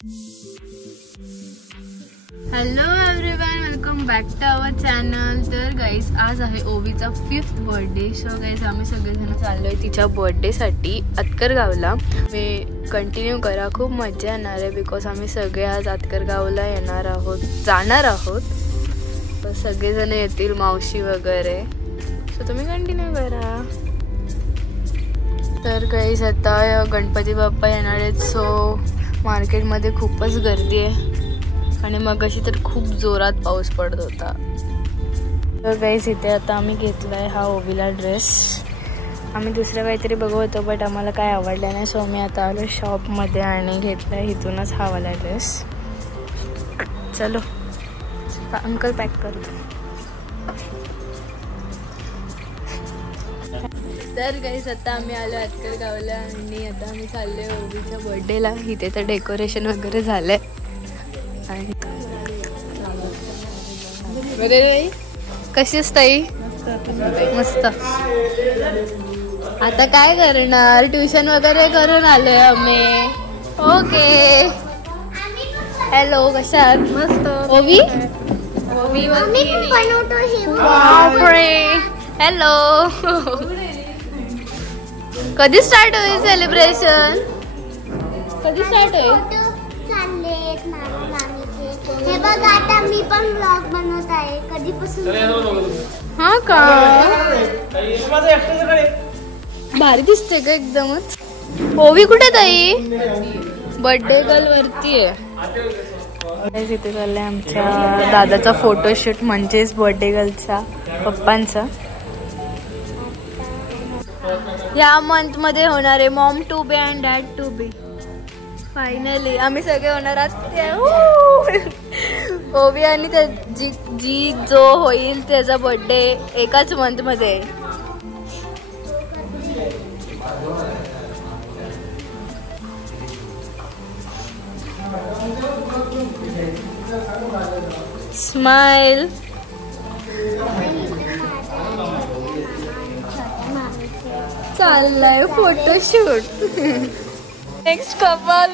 Hello everyone, welcome back to our channel. तर guys आज आहे ओवीचा 5th बर्थडे. सो गाईज आम्ही सगळेजण चाललोय तिच्या बर्थडेसाठी अतकरगावला. मी कंटिन्यू करा, खूप मजा येणार आहे बिकॉज आम्ही सगळे आज अतकरगावला जाणार आहोत. तर सगळेजण येतील, मावशी वगैरे. सो तुम्ही कंटिन्यू करा. तर गाईज आता गणपती बाप्पा येणार आहेत. सो मार्केटमध्ये खूपच गर्दी आहे आणि मग अशी तर खूप जोरात पाऊस पडत होता. तर गाईज इथे आता आम्ही घेतलाय हा ओवीला ड्रेस. आम्ही दुसरं काहीतरी बघत होतो बट आम्हाला काय आवडलं नाही. सो मी आता आलो शॉपमध्ये आणि घेतलाय इथूनच हा वाला ड्रेस. चलो अंकल पॅक करतो. तर गाईज आता आम्ही आलो अतकरगावला आणि आता आम्ही चाललोय ओवीच्या बर्थडेला. इथे तर डेकोरेशन वगैरे झालंय. कशी असताई? मस्त. आता काय करणार, ट्युशन वगैरे करून आलोय आम्ही. ओके. हॅलो, कशा आहात? मस्त. ओवी हॅलो. कधी स्टार्ट होईल सेलिब्रेशन? कधी स्टार्ट होईल? हे बघ आता मी पण व्लॉग बनवत आहे कधीपासून. हा का, भारी दिसते का एकदमच. ओवी कुठे ताई? बर्थडे गर्ल वरती आहे. इथे चाललंय आमच्या दादाचा फोटोशूट, म्हणजेच बर्थडे गर्लचा पप्पांचा. या मंथ मध्ये होणार आहे mom to be and dad to be. Finally आम्ही सगळे होणार आहोत. ओवी आणि जी जो होईल त्याचा बर्थडे एकाच मंथ मध्ये. स्माइल. चाललाय फोटोशूट. Next couple.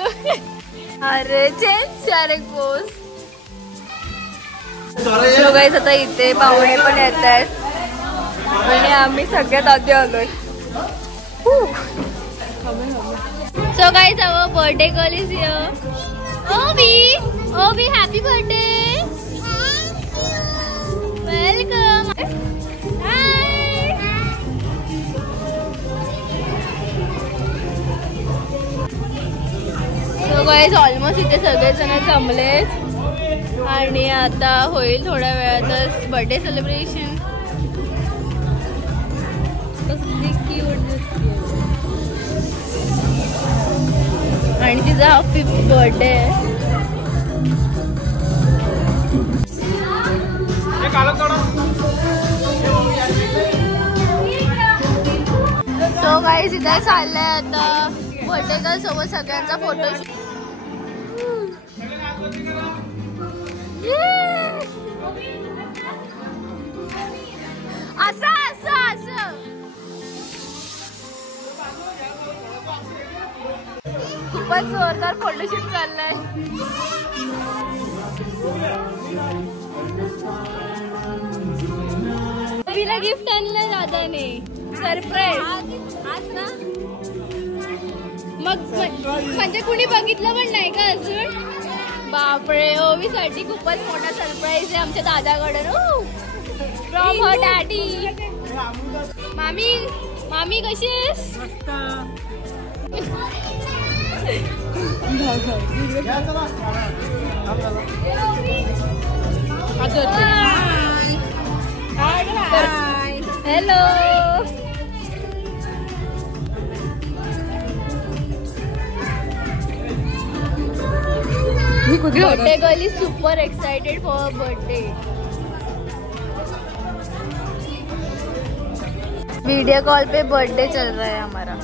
अरे चेंज अरे पोज. सो गाईज आता इथे पाहुणे पण येत आहेत आणि आम्ही सगळ्यात आधी आलोय. So guys our birthday girl is here. Ovi happy birthday. Welcome. So guys almost इथे सगळेजण जमलेत आणि आता होईल थोड्या वेळातच बर्थडे सेलिब्रेशन. कसली क्यूट दिसते. आणि तिचा हा 5th बर्थडे आहे. सो गाईज इथे चाललंय आता बर्थडे गर्ल सोबत सगळ्यांचा फोटोशूट. असं असं असं खूपच जोरदार फोटोशूट चाललाय. तिला गिफ्ट आणलंय दादाने, सरप्राईज. मग म्हणजे कुणी बघितलं पण नाही का अजून? बापरे, ओवीसाठी खूपच मोठा सरप्राईज आहे आमच्या दादाकडून. From her daddy. मामी कशी आहेस? Hello. Birthday girl is super excited for birthday. Video call pay birthday चल रहा है हमारा.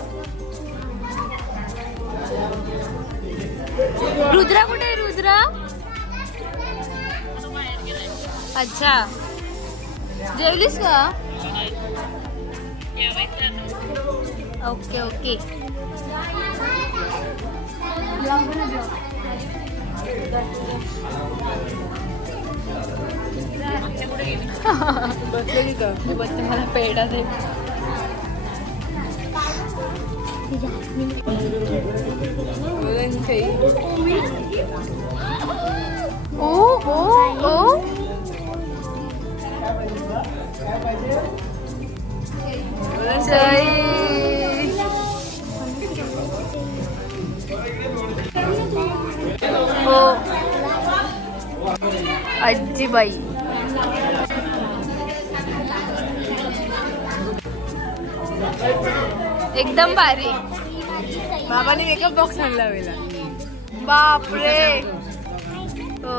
रुद्रा कुठे आहे? रुद्रा अच्छा, जेवलीस का? Okay okay. बसलेली का बच्चे मला पेढा दे. ओ ओ ओ हो आजीबाई. एकदम भारी. बाबाने मेकअप बॉक्स आणला वेळेला. बापरे. हो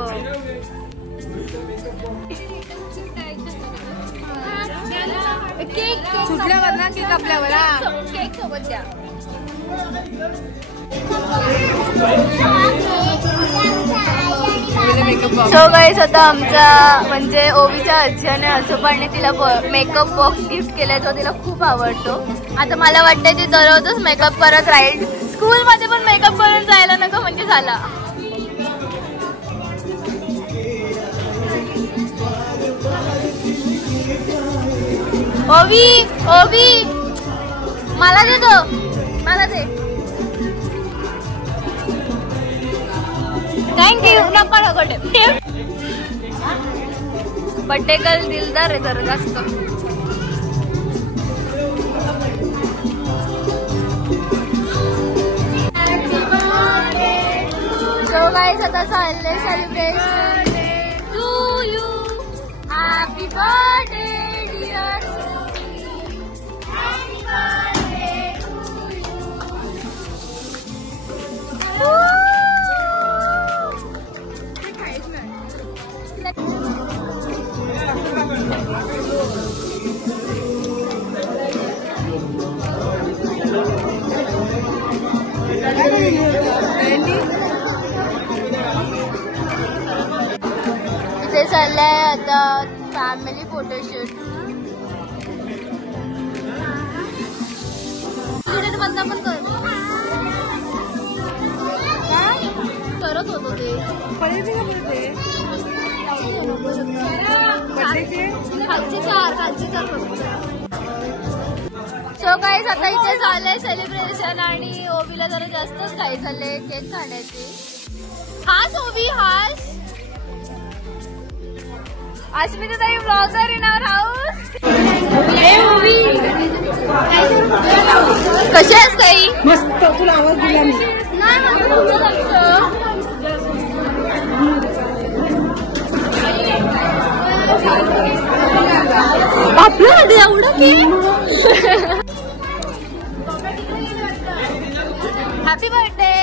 केक सुटल्यावर ना केक आपल्यावर. केक सोबत द्या. सो गाईस आता आमच्या म्हणजे ओवीच्या आजी आणि आजोबांनी तिला मेकअप बॉक्स गिफ्ट केलाय तो तिला खूप आवडतो. आता मला वाटतंय ती दररोजच मेकअप करत राहील. स्कूल मध्ये पण मेकअप करून जायला नको म्हणजे झाला. ओवी ओवी मला दे तो. मला दे. थँक्यू. नको नको ठेव. बड्डे गर्ल दिलदार आहे जरा जास्त. सो गाईस आता चाललंय celebration. To you happy birthday dear. इथे चाललंय आता फॅमिली फोटोशूट. बंद पण करत होतो ते. सो गाईस आता इथे झालंय सेलिब्रेशन आणि ओवीला जरा जास्तच काही झालंय केक खाण्याची. हाच ओवी हाच. अस्मिता ताई ब्लॉगर इन आवर हाऊस. कशी आहेस ताई? मस्त. तुला आवाज दिला मी. आपल्यामध्ये एवढं की. Happy birthday.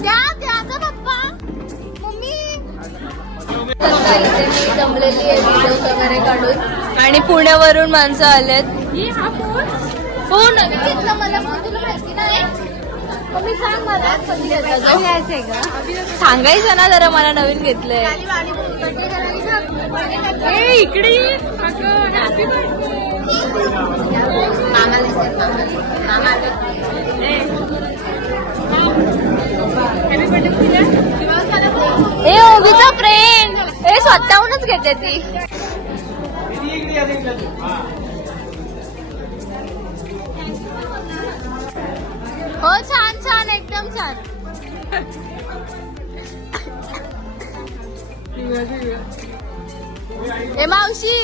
द्या पप्पा मम्मी. जमलेली आहे व्हिडिओ वगैरे काढून आणि पुण्यावरून माणसं आलेत. हो नवीन घेतला मला फोन. तुला माहिती नाही. मम्मी सांग मला कधी घेतला. सांगायचं ना जरा मला नवीन घेतलंय. इकडे हॅपी बर्थडे. ए ओवीचा फ्रेंड. ए स्वतःहूनच घेते ती. हो छान छान एकदम छान. ए मावशी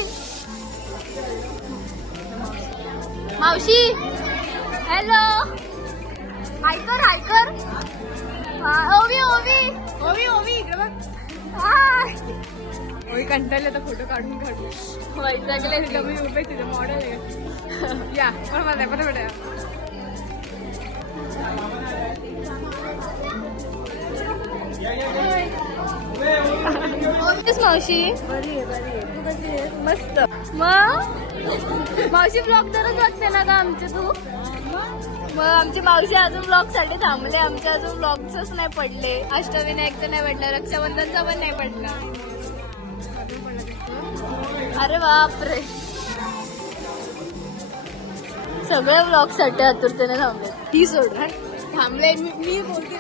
मावशी हॅलो. हाय कर. ओवी ओवी ओवी ओवी इकडे बघ. हाय. ओवी कंटाळले आता फोटो काढून वैतागले. तिथे मॉडेल आहे. या बरोबर बरोबर आहे. मावशी मस्त. मग मावशी ब्लॉग दरच वाटते ना का आमचे तू. मग आमची मावशी अजून ब्लॉग साठी थांबले. आमचे अजून ब्लॉग्सच नाही पडले. अष्टविनायकचं नाही पडलं. रक्षाबंधनचा पण नाही पडला. अरे बापरे. सगळे ब्लॉग साठी आतुरतेने थांबले. ही सोड थांबले. मी बोलते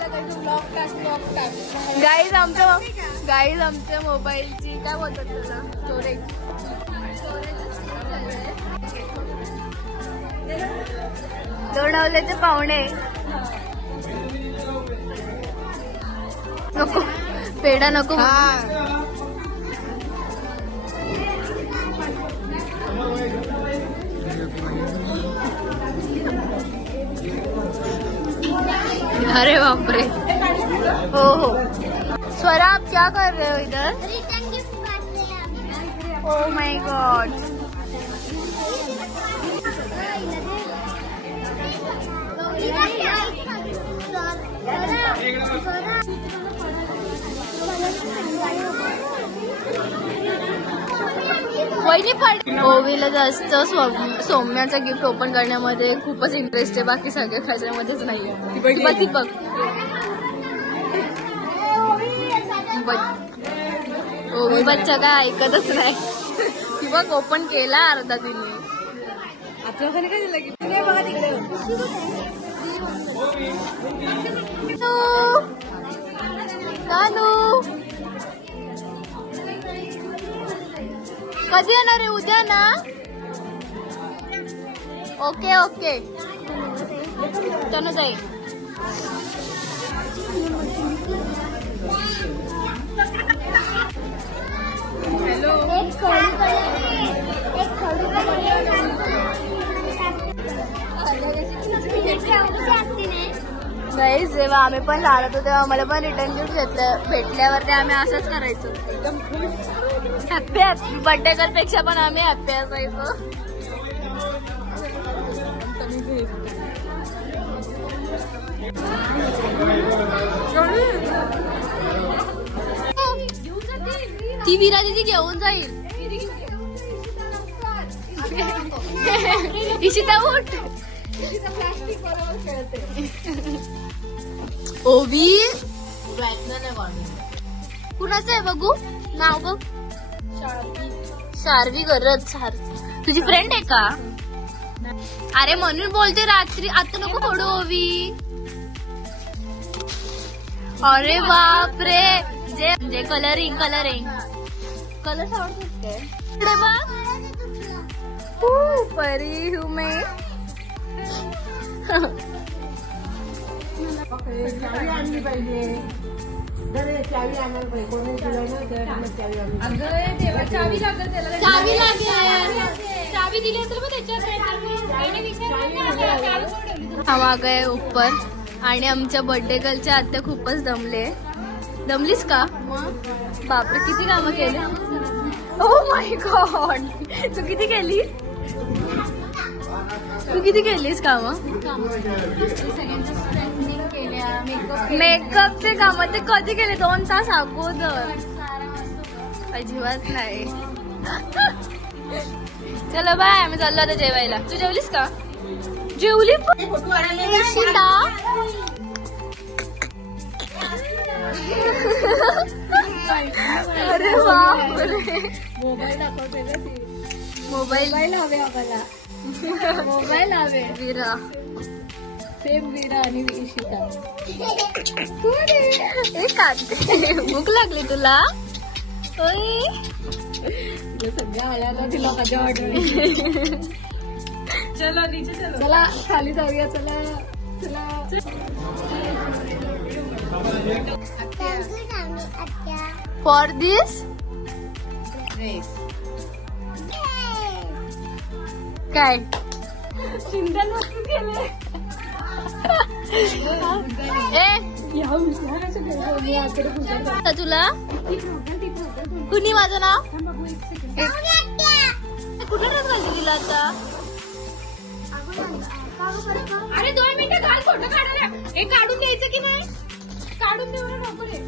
गाईज आमच्या मोबाईलची काय बोलतात त्याला स्टोरेज लोणावल्याचे पाहुणे नको पेढा नको अरे बापरे हो हो स्वरा आप क्या कर रहे हो इधर रिटर्न गिफ्ट बांटते हैं ओ माय गॉड वहिनी फाट ओवीला जास्त सौम्याचा गिफ्ट ओपन करण्यामध्ये खूपच इंटरेस्ट आहे बाकी सगळ्या खायच्यामध्येच नाहीये ती बघ ओवी बच्चा काय ऐकतच नाही ती बघ ओपन केला अर्धा तिने आपल्याकडे काय दिलं गिफ्ट नाही बघा तिकडे नानू कधी येणार आहे उद्या ना ओके ओके चलो जाईल नाही जेव्हा आम्ही पण लहान होतो तेव्हा आम्हाला पण रिटर्न गिफ्ट भेटल्यावर ते आम्ही असंच करायचो हॅपी बर्थडे गर्ल पेक्षा पण आम्ही हॅपी असायचो ती विरा दिदी घेऊन जाईल इशिता उठ ओवी कुणाचं आहे बघू नाव बघ शार्वी गरज तुझी फ्रेंड आहे का अरे म्हणून बोलते रात्री आता नको पडू ओवी अरे बाप रे जे कलरिंग कलर आवडतो परी हूँ मैं चावी दिली हम आ गए ऊपर आणि आमच्या बर्थडे गर्लच्या आत्या खूपच दमलीस का बापरे किती कामं केली ओ माय गॉड तू किती केलीस कामं मेकअपचे काम ते कधी केले 2 तास अगोदर अजिबात नाही चलो बाय आम्ही चाललो आता जेवायला तू जेवलीस का जेवली अरे बापरे मोबाईल हवे आम्हाला मोबाईल हवे विरा सेम विरा आणि इशिता भूक लागली तुला सध्या आल्याला तिला मजा वाटली चला नीचे चला खाली जाऊया चला फॉर दिस काय चिंतन वस्तू केले तुला कुणी माझं नाव कुठे घालते तुला आता अरे 2 मिनिटं घाल फोटो काढायला हे काढून द्यायचं की नाही काढून देऊ नको रे